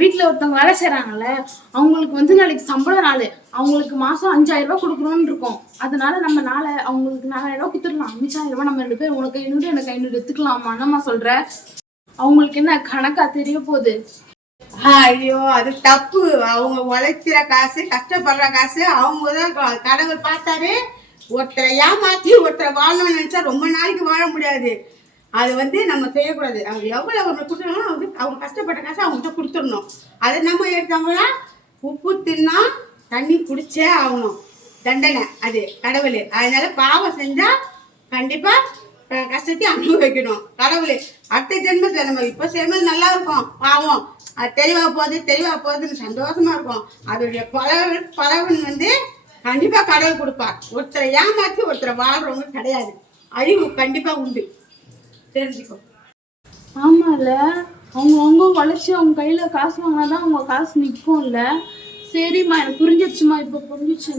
வீட்டுல ஒருத்தவங்க வேலை செய்யறாங்கல்ல, அவங்களுக்கு வந்து நாளைக்கு சம்பள நாள். அவங்களுக்கு மாசம் 5000 ரூபாய் கொடுக்கணும்னு இருக்கும். அதனால நம்ம அவங்களுக்கு 4000 ரூபாய் கொடுத்துடலாம். 5000 ரூபாய் நம்ம 2 பேரும் உனக்கு 500 எனக்கு 500 எடுத்துக்கலாமா? என்னம்மா சொல்ற? அவங்களுக்கு என்ன கணக்கா தெரிய போகுது? ஐயோ, அது தப்பு. அவங்க உழைக்கிற காசு, கஷ்டப்படுற காசு அவங்கதான் கடவுள் பார்த்தாரு. ஒருத்தரை ஏமாத்தி ஒருத்தரை வாழணும்னு நினைச்சா ரொம்ப நாளைக்கு வாழ முடியாது. அது வந்து நம்ம செய்யக்கூடாது. அவங்க எவ்வளவு அவங்க கொடுத்தாலும் அவங்க கஷ்டப்பட்ட காசு அவங்ககிட்ட கொடுத்துடணும். அதை நம்ம எடுத்தவங்களா உப்பு தின்னா தண்ணி குடிச்சே ஆகணும். தண்டனை அது கடவுள். அதனால பாவம் செஞ்சா கண்டிப்பா கஷ்டத்தை அனுபவிக்கணும். கடவுள் அடுத்த ஜென்மத்துல நம்ம இப்ப செய்யும்போது நல்லா இருக்கும். பாவம் அது தெளிவா போகுதுன்னு சந்தோஷமா இருக்கும். அதோடைய பலவன் வந்து கண்டிப்பா கடவுள் கொடுப்பார். ஒருத்தரை ஏமாத்தி ஒருத்தரை வாழ்றவங்க கிடையாது. அழிவு கண்டிப்பா உண்டு, தெரிஞ்சுக்கோ. ஆமால, அவங்க உழைச்சி அவங்க கையில காசு வாங்கினாதான் அவங்க காசு நிற்கும் இல்ல. சரிம்மா, எனக்கு புரிஞ்சிருச்சுமா, இப்ப புரிஞ்சிச்சு.